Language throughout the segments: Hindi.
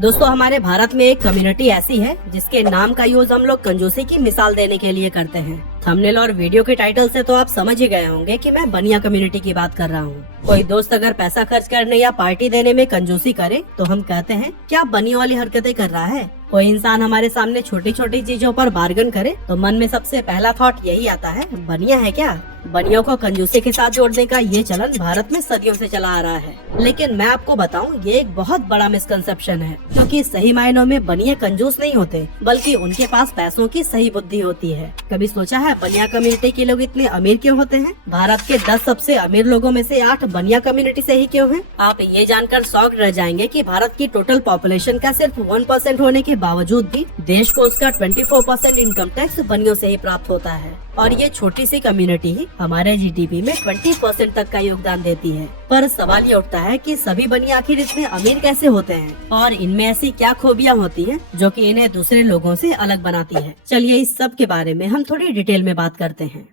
दोस्तों हमारे भारत में एक कम्युनिटी ऐसी है जिसके नाम का यूज हम लोग कंजूसी की मिसाल देने के लिए करते हैं। थंबनेल और वीडियो के टाइटल से तो आप समझ ही गए होंगे कि मैं बनिया कम्युनिटी की बात कर रहा हूँ। कोई दोस्त अगर पैसा खर्च करने या पार्टी देने में कंजूसी करे तो हम कहते हैं क्या बनिया वाली हरकतें कर रहा है। कोई इंसान हमारे सामने छोटी छोटी चीजों पर बार्गन करे तो मन में सबसे पहला थॉट यही आता है, बनिया है क्या। बनियों को कंजूसी के साथ जोड़ने का ये चलन भारत में सदियों से चला आ रहा है, लेकिन मैं आपको बताऊं ये एक बहुत बड़ा मिसकंसेप्शन है, क्योंकि सही मायनों में बनिए कंजूस नहीं होते बल्कि उनके पास पैसों की सही बुद्धि होती है। कभी सोचा है बनिया कम्युनिटी के लोग इतने अमीर क्यों होते हैं? भारत के 10 सबसे अमीर लोगों में से 8 बनिया कम्युनिटी से ही क्यों हैं? आप ये जानकर शॉक रह जाएंगे कि भारत की टोटल पॉपुलेशन का सिर्फ 1% होने के बावजूद भी देश को उसका 24% इनकम टैक्स बनियों से ही प्राप्त होता है, और ये छोटी सी कम्युनिटी ही हमारे जीडीपी में 20% तक का योगदान देती है। पर सवाल ये उठता है कि सभी बनिया आखिर इतने अमीर कैसे होते हैं और इनमें ऐसी क्या खूबियाँ होती हैं जो कि इन्हें दूसरे लोगों से अलग बनाती है। चलिए इस सब के बारे में हम थोड़ी डिटेल में बात करते हैं।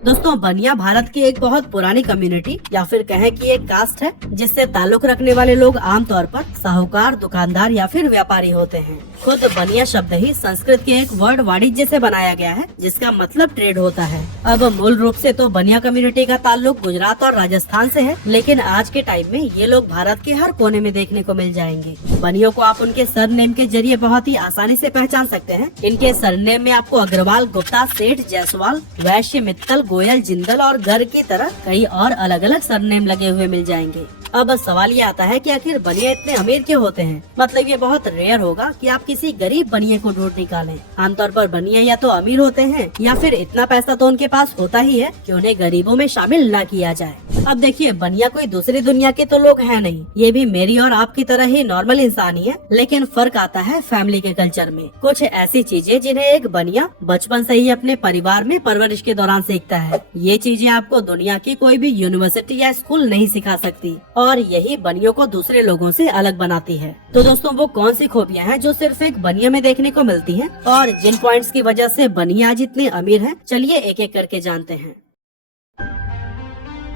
दोस्तों बनिया भारत की एक बहुत पुरानी कम्युनिटी या फिर कहें कि एक कास्ट है जिससे ताल्लुक रखने वाले लोग आमतौर पर साहूकार, दुकानदार या फिर व्यापारी होते हैं। खुद बनिया शब्द ही संस्कृत के एक वर्ड वाणिज्य से बनाया गया है जिसका मतलब ट्रेड होता है। अब मूल रूप से तो बनिया कम्युनिटी का ताल्लुक गुजरात और राजस्थान से है, लेकिन आज के टाइम में ये लोग भारत के हर कोने में देखने को मिल जाएंगे। बनियों को आप उनके सरनेम के जरिए बहुत ही आसानी से पहचान सकते हैं। इनके सरनेम में आपको अग्रवाल, गुप्ता, सेठ, जायसवाल, वैश्य, मित्तल, गोयल, जिंदल और गर्ग की तरह कई और अलग अलग सरनेम लगे हुए मिल जाएंगे। अब सवाल ये आता है कि आखिर बनिया इतने अमीर क्यों होते हैं? मतलब ये बहुत रेयर होगा कि आप किसी गरीब बनिए को ढूंढ निकालें। आमतौर पर बनिया या तो अमीर होते हैं या फिर इतना पैसा तो उनके पास होता ही है कि उन्हें गरीबों में शामिल न किया जाए। अब देखिए बनिया कोई दूसरी दुनिया के तो लोग हैं नहीं, ये भी मेरी और आपकी तरह ही नॉर्मल इंसान ही है, लेकिन फर्क आता है फैमिली के कल्चर में। कुछ ऐसी चीजें जिन्हें एक बनिया बचपन से ही अपने परिवार में परवरिश के दौरान सीखता है, ये चीजें आपको दुनिया की कोई भी यूनिवर्सिटी या स्कूल नहीं सिखा सकती, और यही बनियों को दूसरे लोगों से अलग बनाती है। तो दोस्तों वो कौन सी खूबियाँ हैं जो सिर्फ एक बनिया में देखने को मिलती हैं और जिन पॉइंट्स की वजह से बनिया आज इतने अमीर हैं, चलिए एक एक करके जानते हैं।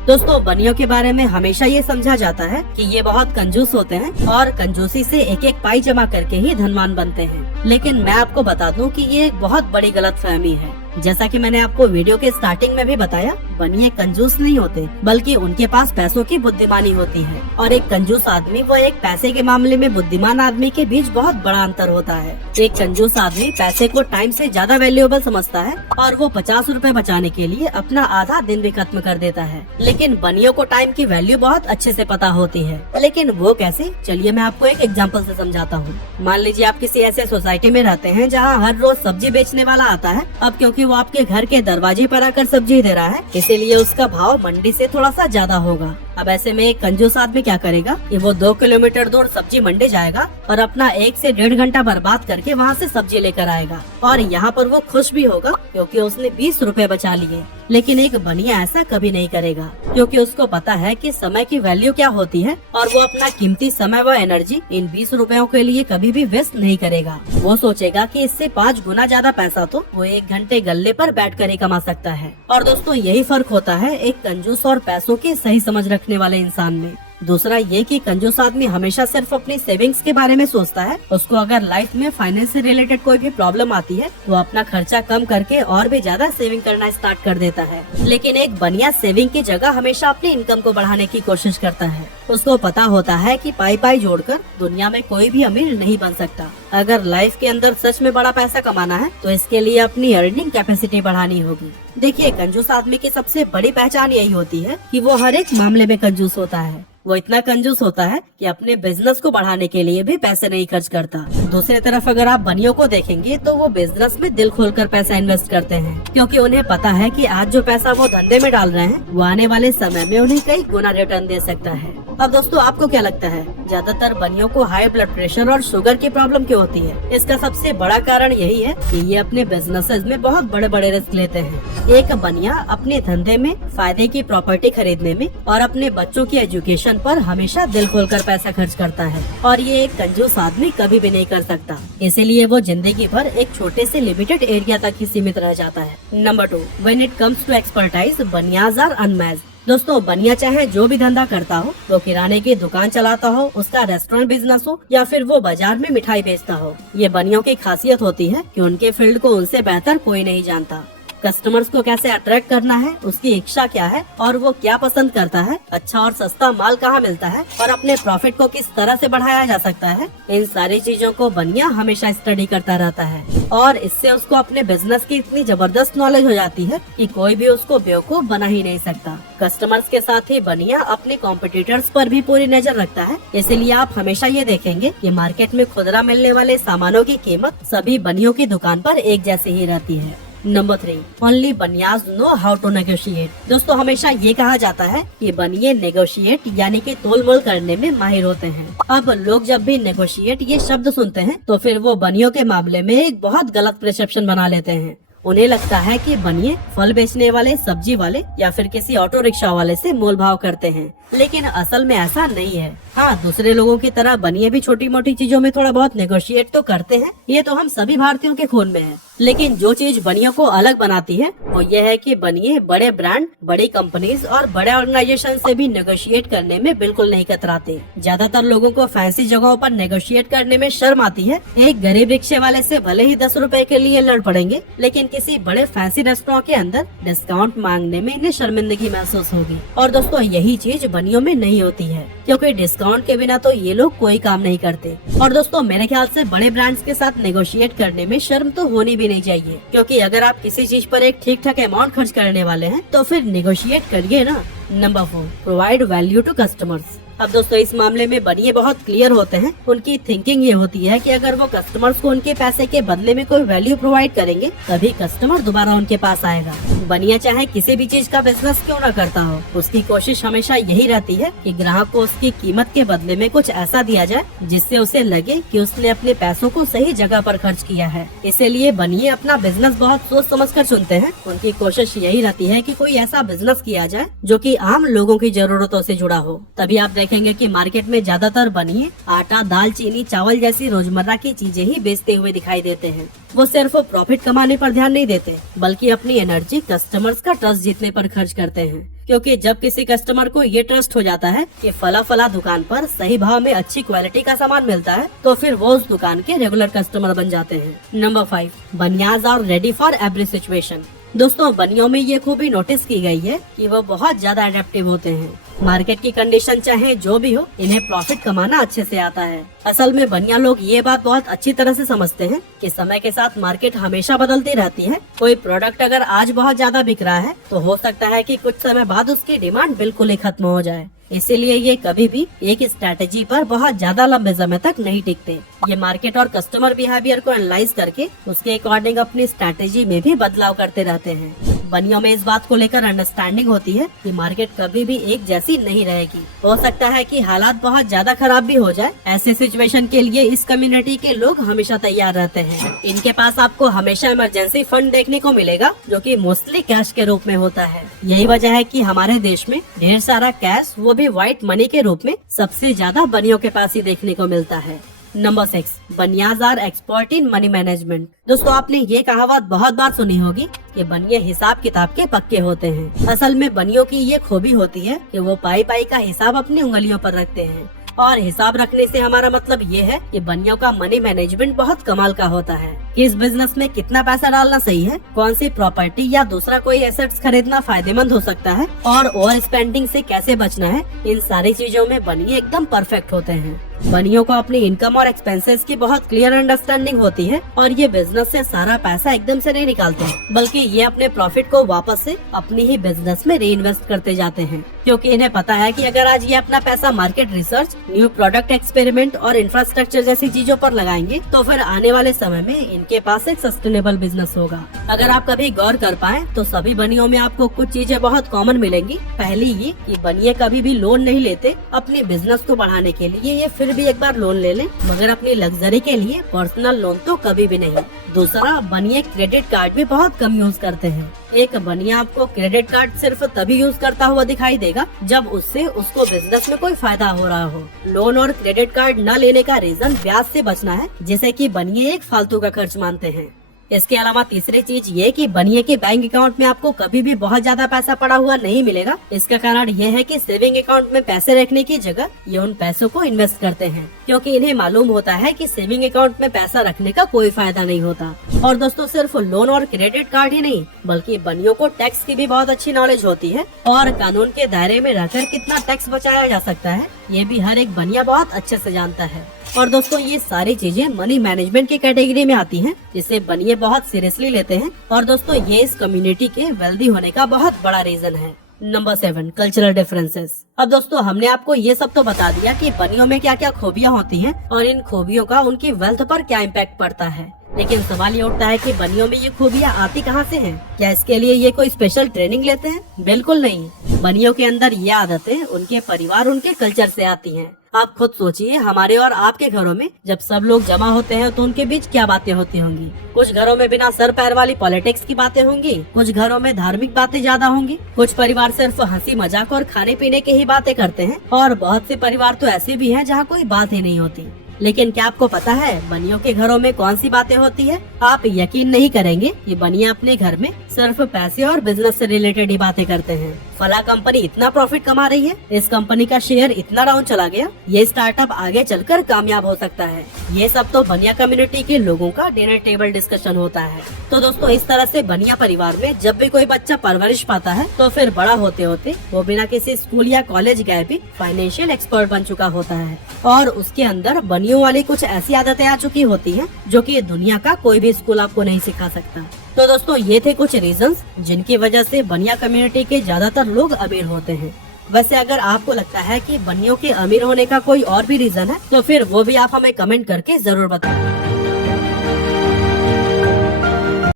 दोस्तों बनियों के बारे में हमेशा ये समझा जाता है कि ये बहुत कंजूस होते हैं और कंजूसी से एक एक पाई जमा करके ही धनवान बनते हैं, लेकिन मैं आपको बता दूं कि ये एक बहुत बड़ी गलतफहमी है। जैसा कि मैंने आपको वीडियो के स्टार्टिंग में भी बताया, बनिए कंजूस नहीं होते बल्कि उनके पास पैसों की बुद्धिमानी होती है, और एक कंजूस आदमी व एक पैसे के मामले में बुद्धिमान आदमी के बीच बहुत बड़ा अंतर होता है। एक कंजूस आदमी पैसे को टाइम से ज्यादा वैल्यूएबल समझता है और वो 50 रुपए बचाने के लिए अपना आधा दिन भी खत्म कर देता है, लेकिन बनियों को टाइम की वैल्यू बहुत अच्छे से पता होती है। लेकिन वो कैसे? चलिए मैं आपको एक एग्जांपल से समझाता हूँ। मान लीजिए आप किसी ऐसे सोसाइटी में रहते हैं जहाँ हर रोज सब्जी बेचने वाला आता है। अब क्योंकि वो आपके घर के दरवाजे पर आकर सब्जी दे रहा है, इसीलिए उसका भाव मंडी से थोड़ा सा ज्यादा होगा। अब ऐसे में एक कंजूस आदमी क्या करेगा कि वो 2 किलोमीटर दूर सब्जी मंडी जाएगा और अपना 1 से 1.5 घंटा बर्बाद करके वहाँ से सब्जी लेकर आएगा, और यहाँ पर वो खुश भी होगा क्योंकि उसने 20 रुपए बचा लिए। लेकिन एक बनिया ऐसा कभी नहीं करेगा, क्योंकि उसको पता है कि समय की वैल्यू क्या होती है, और वो अपना कीमती समय व एनर्जी इन 20 रुपयों के लिए कभी भी वेस्ट नहीं करेगा। वो सोचेगा कि इससे 5 गुना ज्यादा पैसा तो वो 1 घंटे गल्ले पर बैठकर ही कमा सकता है। और दोस्तों यही फर्क होता है एक कंजूस और पैसों की सही समझ रखने वाले इंसान में। दूसरा ये कि कंजूस आदमी हमेशा सिर्फ अपनी सेविंग्स के बारे में सोचता है। उसको अगर लाइफ में फाइनेंस से रिलेटेड कोई भी प्रॉब्लम आती है, वो अपना खर्चा कम करके और भी ज्यादा सेविंग करना स्टार्ट कर देता है। लेकिन एक बनिया सेविंग की जगह हमेशा अपनी इनकम को बढ़ाने की कोशिश करता है। उसको पता होता है कि पाई पाई जोड़कर दुनिया में कोई भी अमीर नहीं बन सकता। अगर लाइफ के अंदर सच में बड़ा पैसा कमाना है तो इसके लिए अपनी अर्निंग कैपेसिटी बढ़ानी होगी। देखिए कंजूस आदमी की सबसे बड़ी पहचान यही होती है कि वो हर एक मामले में कंजूस होता है। वो इतना कंजूस होता है कि अपने बिजनेस को बढ़ाने के लिए भी पैसे नहीं खर्च करता। दूसरी तरफ अगर आप बनियों को देखेंगे तो वो बिजनेस में दिल खोलकर पैसा इन्वेस्ट करते हैं, क्योंकि उन्हें पता है कि आज जो पैसा वो धंधे में डाल रहे हैं वो आने वाले समय में उन्हें कई गुना रिटर्न दे सकता है। अब दोस्तों आपको क्या लगता है ज्यादातर बनियों को हाई ब्लड प्रेशर और शुगर की प्रॉब्लम क्यों होती है? इसका सबसे बड़ा कारण यही है कि ये अपने बिजनेसेस में बहुत बड़े बड़े रिस्क लेते हैं। एक बनिया अपने धंधे में फायदे की प्रॉपर्टी खरीदने में और अपने बच्चों की एजुकेशन पर हमेशा दिल खोलकर पैसा खर्च करता है, और ये एक कंजूस आदमी कभी भी नहीं कर सकता। इसीलिए वो जिंदगी भर एक छोटे से लिमिटेड एरिया तक ही सीमित रह जाता है। Number 2, when it comes to expertise, Banias are unmatched. दोस्तों बनिया चाहे जो भी धंधा करता हो, वो किराने की दुकान चलाता हो, उसका रेस्टोरेंट बिजनेस हो या फिर वो बाजार में मिठाई बेचता हो, ये बनियों की खासियत होती है कि उनके फील्ड को उनसे बेहतर कोई नहीं जानता। कस्टमर्स को कैसे अट्रैक्ट करना है, उसकी इच्छा क्या है और वो क्या पसंद करता है, अच्छा और सस्ता माल कहाँ मिलता है और अपने प्रॉफिट को किस तरह से बढ़ाया जा सकता है, इन सारी चीजों को बनिया हमेशा स्टडी करता रहता है और इससे उसको अपने बिजनेस की इतनी जबरदस्त नॉलेज हो जाती है कि कोई भी उसको बेवकूफ बना ही नहीं सकता। कस्टमर्स के साथ ही बनिया अपने कॉम्पिटिटर्स पर भी पूरी नजर रखता है, इसलिए आप हमेशा ये देखेंगे कि मार्केट में खुदरा मिलने वाले सामानों की कीमत सभी बनियों की दुकान पर एक जैसी ही रहती है। Number 3, only Banias know how to negotiate. दोस्तों हमेशा ये कहा जाता है कि बनिए नेगोशिएट यानी कि तोल मोल करने में माहिर होते हैं। अब लोग जब भी नेगोशिएट ये शब्द सुनते हैं तो फिर वो बनियों के मामले में एक बहुत गलत परसेप्शन बना लेते हैं। उन्हें लगता है कि बनिए फल बेचने वाले, सब्जी वाले या फिर किसी ऑटो रिक्शा वाले से मोल भाव करते हैं, लेकिन असल में ऐसा नहीं है। हाँ, दूसरे लोगों की तरह बनिए भी छोटी मोटी चीजों में थोड़ा बहुत नेगोशिएट तो करते हैं, ये तो हम सभी भारतीयों के खून में है। लेकिन जो चीज बनियों को अलग बनाती है वो ये है कि बनिए बड़े ब्रांड, बड़ी कंपनीज और बड़े ऑर्गेनाइजेशन से भी नेगोशिएट करने में बिल्कुल नहीं कतराते। ज्यादातर लोगों को फैंसी जगहों पर नेगोशिएट करने में शर्म आती है। एक गरीब रिक्शे वाले से भले ही 10 रुपए के लिए लड़ पड़ेंगे, लेकिन किसी बड़े फैंसी रेस्टोरेंट के अंदर डिस्काउंट मांगने में इन्हें शर्मिंदगी महसूस होगी। और दोस्तों यही चीज बनियों में नहीं होती है, क्योंकि डिस्काउंट के बिना तो ये लोग कोई काम नहीं करते। और दोस्तों मेरे ख्याल से बड़े ब्रांड्स के साथ नेगोशिएट करने में शर्म तो होनी भी नहीं चाहिए, क्योंकि अगर आप किसी चीज पर एक ठीक ठाक अमाउंट खर्च करने वाले हैं तो फिर नेगोशिएट करिए ना। Number 4, provide value to customers. अब दोस्तों इस मामले में बनिए बहुत क्लियर होते हैं। उनकी थिंकिंग ये होती है कि अगर वो कस्टमर्स को उनके पैसे के बदले में कोई वैल्यू प्रोवाइड करेंगे तभी कस्टमर दोबारा उनके पास आएगा। बनिया चाहे किसी भी चीज का बिजनेस क्यों न करता हो, उसकी कोशिश हमेशा यही रहती है कि ग्राहक को उसकी कीमत के बदले में कुछ ऐसा दिया जाए जिससे उसे लगे कि उसने अपने पैसों को सही जगह पर खर्च किया है। इसीलिए बनिए अपना बिजनेस बहुत सोच समझ कर चुनते हैं। उनकी कोशिश यही रहती है कि कोई ऐसा बिजनेस किया जाए जो कि आम लोगों की जरूरतों से जुड़ा हो। तभी आप देखेंगे कि मार्केट में ज्यादातर बनिए आटा, दाल, चीनी, चावल जैसी रोजमर्रा की चीजें ही बेचते हुए दिखाई देते हैं। वो सिर्फ प्रॉफिट कमाने पर ध्यान नहीं देते, बल्कि अपनी एनर्जी कस्टमर्स का ट्रस्ट जीतने पर खर्च करते हैं। क्योंकि जब किसी कस्टमर को ये ट्रस्ट हो जाता है कि फला दुकान पर सही भाव में अच्छी क्वालिटी का सामान मिलता है, तो फिर वो उस दुकान के रेगुलर कस्टमर बन जाते हैं। Number 5, Banias are ready for every situation. दोस्तों बनियों में ये खूबी नोटिस की गई है कि वो बहुत ज्यादा एडेप्टिव होते हैं। मार्केट की कंडीशन चाहे जो भी हो, इन्हें प्रॉफिट कमाना अच्छे से आता है। असल में बनिया लोग ये बात बहुत अच्छी तरह से समझते हैं कि समय के साथ मार्केट हमेशा बदलती रहती है। कोई प्रोडक्ट अगर आज बहुत ज्यादा बिक रहा है तो हो सकता है कि कुछ समय बाद उसकी डिमांड बिल्कुल ही खत्म हो जाए। इसीलिए ये कभी भी एक स्ट्रैटेजी पर बहुत ज्यादा लंबे समय तक नहीं टिकते। ये मार्केट और कस्टमर बिहेवियर को एनालाइज करके उसके अकॉर्डिंग अपनी स्ट्रैटेजी में भी बदलाव करते रहते हैं। बनियों में इस बात को लेकर अंडरस्टैंडिंग होती है कि मार्केट कभी भी एक जैसी नहीं रहेगी। हो सकता है कि हालात बहुत ज्यादा खराब भी हो जाए। ऐसे सिचुएशन के लिए इस कम्युनिटी के लोग हमेशा तैयार रहते हैं। इनके पास आपको हमेशा इमरजेंसी फंड देखने को मिलेगा, जो कि मोस्टली कैश के रूप में होता है। यही वजह है कि हमारे देश में ढेर सारा कैश, वो भी व्हाइट मनी के रूप में, सबसे ज्यादा बनियों के पास ही देखने को मिलता है। Number 6, Banias are expert in money management. दोस्तों आपने ये कहावत बहुत बार सुनी होगी कि बनिए हिसाब किताब के पक्के होते हैं। असल में बनियों की ये खूबी होती है कि वो पाई पाई का हिसाब अपनी उंगलियों पर रखते हैं। और हिसाब रखने से हमारा मतलब ये है कि बनियों का मनी मैनेजमेंट बहुत कमाल का होता है। किस बिजनेस में कितना पैसा डालना सही है, कौन सी प्रॉपर्टी या दूसरा कोई एसेट्स खरीदना फायदेमंद हो सकता है और ओवर स्पेंडिंग से कैसे बचना है, इन सारी चीजों में बनिए एकदम परफेक्ट होते हैं। बनियों को अपनी इनकम और एक्सपेंसेस की बहुत क्लियर अंडरस्टैंडिंग होती है और ये बिजनेस से सारा पैसा एकदम से नहीं निकालते, बल्कि ये अपने प्रॉफिट को वापस से अपनी ही बिजनेस में री इन्वेस्ट करते जाते हैं। क्योंकि इन्हें पता है कि अगर आज ये अपना पैसा market research, new product experiment और इंफ्रास्ट्रक्चर जैसी चीजों पर लगाएंगे तो फिर आने वाले समय में इनके पास एक सस्टेनेबल बिजनेस होगा। अगर आप कभी गौर कर पाए तो सभी बनियों में आपको कुछ चीजें बहुत कॉमन मिलेंगी। पहली ये कि बनिए कभी भी लोन नहीं लेते अपने बिजनेस को बढ़ाने के लिए। ये फिर भी एक बार लोन ले लें, मगर अपनी लग्जरी के लिए पर्सनल लोन तो कभी भी नहीं। दूसरा, बनिए क्रेडिट कार्ड भी बहुत कम यूज करते हैं। एक बनिया आपको क्रेडिट कार्ड सिर्फ तभी यूज करता हुआ दिखाई देगा जब उससे उसको बिजनेस में कोई फायदा हो रहा हो। लोन और क्रेडिट कार्ड न लेने का रीजन ब्याज से बचना है, जिसे कि बनिए एक फालतू का खर्च मानते हैं। इसके अलावा तीसरी चीज ये कि बनिए के बैंक अकाउंट में आपको कभी भी बहुत ज्यादा पैसा पड़ा हुआ नहीं मिलेगा। इसका कारण ये है कि सेविंग अकाउंट में पैसे रखने की जगह ये उन पैसों को इन्वेस्ट करते हैं, क्योंकि इन्हें मालूम होता है कि सेविंग अकाउंट में पैसा रखने का कोई फायदा नहीं होता। और दोस्तों सिर्फ लोन और क्रेडिट कार्ड ही नहीं, बल्कि बनियों को टैक्स की भी बहुत अच्छी नॉलेज होती है और कानून के दायरे में रहकर कितना टैक्स बचाया जा सकता है ये भी हर एक बनिया बहुत अच्छे से जानता है। और दोस्तों ये सारी चीजें मनी मैनेजमेंट की कैटेगरी में आती हैं, जिसे बनिए बहुत सीरियसली लेते हैं। और दोस्तों ये इस कम्युनिटी के वेल्दी होने का बहुत बड़ा रीजन है। Number 7, cultural differences. अब दोस्तों हमने आपको ये सब तो बता दिया कि बनियों में क्या क्या खूबियाँ होती हैं और इन खूबियों का उनकी वेल्थ पर क्या इम्पैक्ट पड़ता है। लेकिन सवाल ये उठता है कि बनियों में ये खूबियाँ आती कहाँ से हैं? क्या इसके लिए ये कोई स्पेशल ट्रेनिंग लेते हैं? बिल्कुल नहीं। बनियों के अंदर ये आदतें उनके परिवार, उनके कल्चर से आती हैं। आप खुद सोचिए, हमारे और आपके घरों में जब सब लोग जमा होते हैं तो उनके बीच क्या बातें होती होंगी। कुछ घरों में बिना सर पैर वाली पॉलिटिक्स की बातें होंगी, कुछ घरों में धार्मिक बातें ज्यादा होंगी, कुछ परिवार सिर्फ हंसी मजाक और खाने पीने की ही बातें करते हैं और बहुत से परिवार तो ऐसे भी हैं जहाँ कोई बात ही नहीं होती। लेकिन क्या आपको पता है बनियों के घरों में कौन सी बातें होती है? आप यकीन नहीं करेंगे, ये बनिया अपने घर में सिर्फ पैसे और बिजनेस से रिलेटेड ही बातें करते हैं। फला कंपनी इतना प्रॉफिट कमा रही है, इस कंपनी का शेयर इतना डाउन चला गया, ये स्टार्टअप आगे चलकर कामयाब हो सकता है। ये सब तो बनिया कम्युनिटी के लोगों का डिनर टेबल डिस्कशन होता है। तो दोस्तों इस तरह से बनिया परिवार में जब भी कोई बच्चा परवरिश पाता है तो फिर बड़ा होते होते वो बिना किसी स्कूल या कॉलेज गए भी फाइनेंशियल एक्सपर्ट बन चुका होता है और उसके अंदर बनियों वाली कुछ ऐसी आदतें आ चुकी होती हैं जो कि दुनिया का कोई भी स्कूल आपको नहीं सिखा सकता। तो दोस्तों ये थे कुछ रीजंस जिनकी वजह से बनिया कम्युनिटी के ज्यादातर लोग अमीर होते हैं। वैसे अगर आपको लगता है कि बनियों के अमीर होने का कोई और भी रीजन है तो फिर वो भी आप हमें कमेंट करके जरूर बताएं।